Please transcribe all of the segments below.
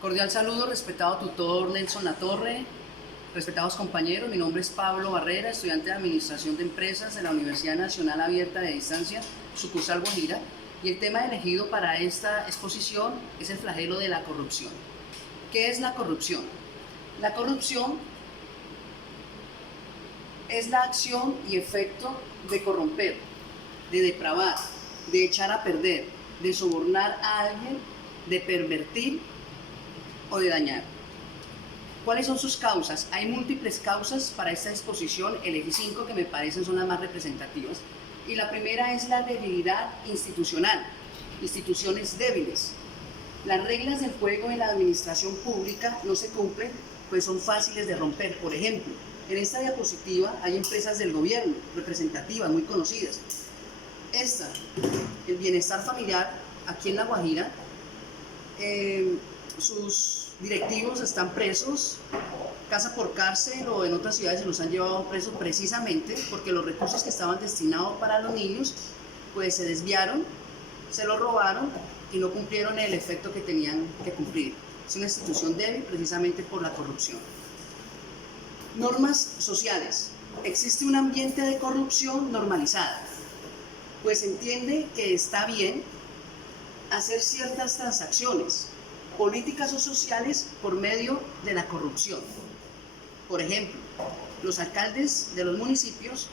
Cordial saludo, respetado tutor Nelson Latorre, respetados compañeros, mi nombre es Pablo Barrera, estudiante de Administración de Empresas de la Universidad Nacional Abierta de Distancia, sucursal Guajira, y el tema elegido para esta exposición es el flagelo de la corrupción. ¿Qué es la corrupción? La corrupción es la acción y efecto de corromper, de depravar, de echar a perder, de sobornar a alguien, de pervertir o de dañar. ¿Cuáles son sus causas? Hay múltiples causas para esta exposición, elegí 5 que me parecen son las más representativas. Y la primera es la debilidad institucional, instituciones débiles. Las reglas del juego en la administración pública no se cumplen, pues son fáciles de romper. Por ejemplo, en esta diapositiva hay empresas del gobierno, representativas, muy conocidas. Esta, el bienestar familiar, aquí en La Guajira, sus directivos están presos, casa por cárcel, o en otras ciudades se los han llevado presos precisamente porque los recursos que estaban destinados para los niños pues se desviaron, se los robaron y no cumplieron el efecto que tenían que cumplir. Es una institución débil precisamente por la corrupción. Normas sociales. Existe un ambiente de corrupción normalizada, pues entiende que está bien hacer ciertas transacciones políticas o sociales por medio de la corrupción. Por ejemplo, los alcaldes de los municipios,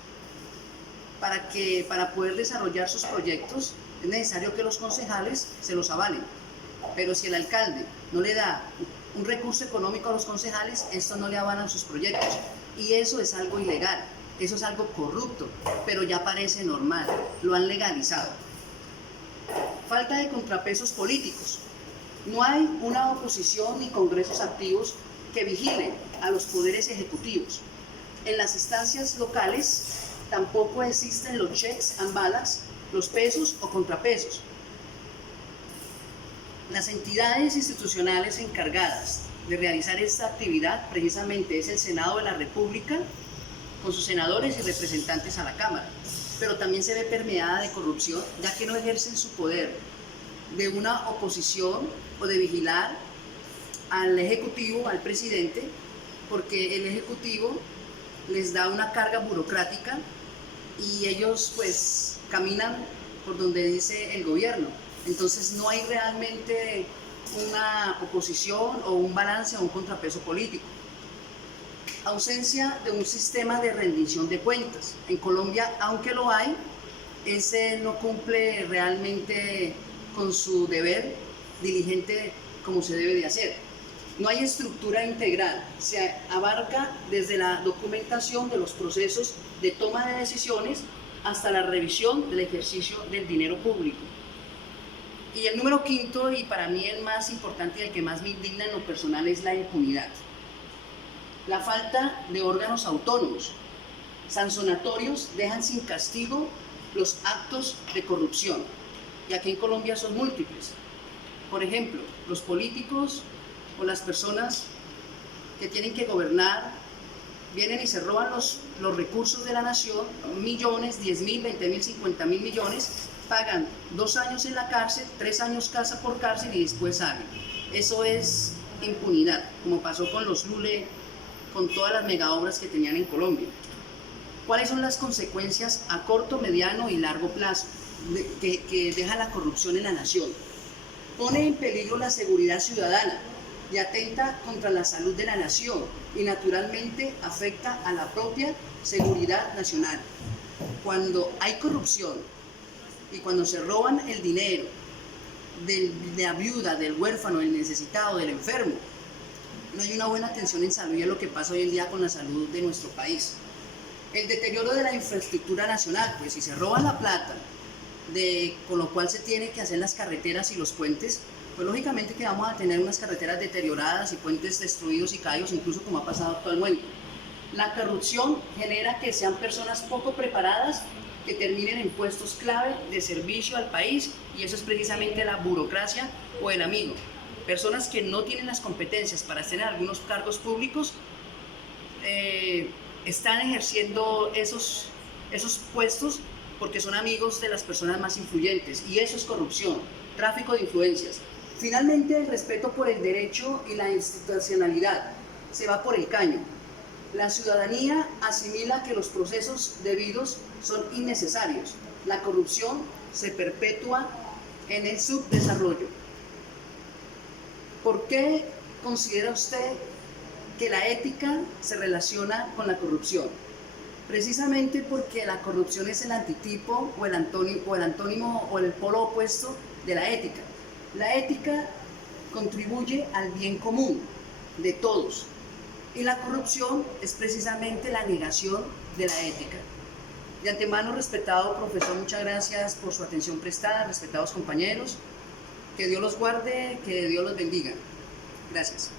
para poder desarrollar sus proyectos, es necesario que los concejales se los avalen. Pero si el alcalde no le da un recurso económico a los concejales, estos no le avalan sus proyectos. Y eso es algo ilegal, eso es algo corrupto, pero ya parece normal, lo han legalizado. Falta de contrapesos políticos. No hay una oposición ni congresos activos que vigilen a los poderes ejecutivos. En las instancias locales tampoco existen los checks and balance, los pesos o contrapesos. Las entidades institucionales encargadas de realizar esta actividad precisamente es el Senado de la República, con sus senadores y representantes a la Cámara, pero también se ve permeada de corrupción, ya que no ejercen su poder de una oposición o de vigilar al Ejecutivo, al presidente, porque el Ejecutivo les da una carga burocrática y ellos pues caminan por donde dice el gobierno. Entonces no hay realmente una oposición o un balance o un contrapeso político. Ausencia de un sistema de rendición de cuentas. En Colombia, aunque lo hay, ese no cumple realmente con su deber diligente como se debe de hacer. No hay estructura integral, se abarca desde la documentación de los procesos de toma de decisiones hasta la revisión del ejercicio del dinero público. Y el número 5, y para mí el más importante y el que más me indigna en lo personal, es la impunidad. La falta de órganos autónomos, sancionatorios, dejan sin castigo los actos de corrupción. Y aquí en Colombia son múltiples. Por ejemplo, los políticos o las personas que tienen que gobernar vienen y se roban los recursos de la nación, millones, 10.000, 20.000, 50.000 millones, pagan 2 años en la cárcel, 3 años casa por cárcel y después salen. Eso es impunidad, como pasó con los Lule, con todas las megaobras que tenían en Colombia. ¿Cuáles son las consecuencias a corto, mediano y largo plazo que deja la corrupción en la nación? Pone en peligro la seguridad ciudadana y atenta contra la salud de la nación y naturalmente afecta a la propia seguridad nacional. Cuando hay corrupción y cuando se roban el dinero de la viuda, del huérfano, del necesitado, del enfermo, no hay una buena atención en salud, y es lo que pasa hoy en día con la salud de nuestro país. El deterioro de la infraestructura nacional, pues si se roban la plata, con lo cual se tiene que hacer las carreteras y los puentes, pues lógicamente que vamos a tener unas carreteras deterioradas y puentes destruidos y caídos, incluso como ha pasado actualmente. La corrupción genera que sean personas poco preparadas que terminen en puestos clave de servicio al país, y eso es precisamente la burocracia o el amigo. Personas que no tienen las competencias para estar en algunos cargos públicos están ejerciendo esos puestos porque son amigos de las personas más influyentes, y eso es corrupción, tráfico de influencias. Finalmente, el respeto por el derecho y la institucionalidad se va por el caño. La ciudadanía asimila que los procesos debidos son innecesarios. La corrupción se perpetúa en el subdesarrollo. ¿Por qué considera usted que la ética se relaciona con la corrupción? Precisamente porque la corrupción es el antitipo o el antónimo o el polo opuesto de la ética. La ética contribuye al bien común de todos y la corrupción es precisamente la negación de la ética. De antemano, respetado profesor, muchas gracias por su atención prestada, respetados compañeros, que Dios los guarde, que Dios los bendiga. Gracias.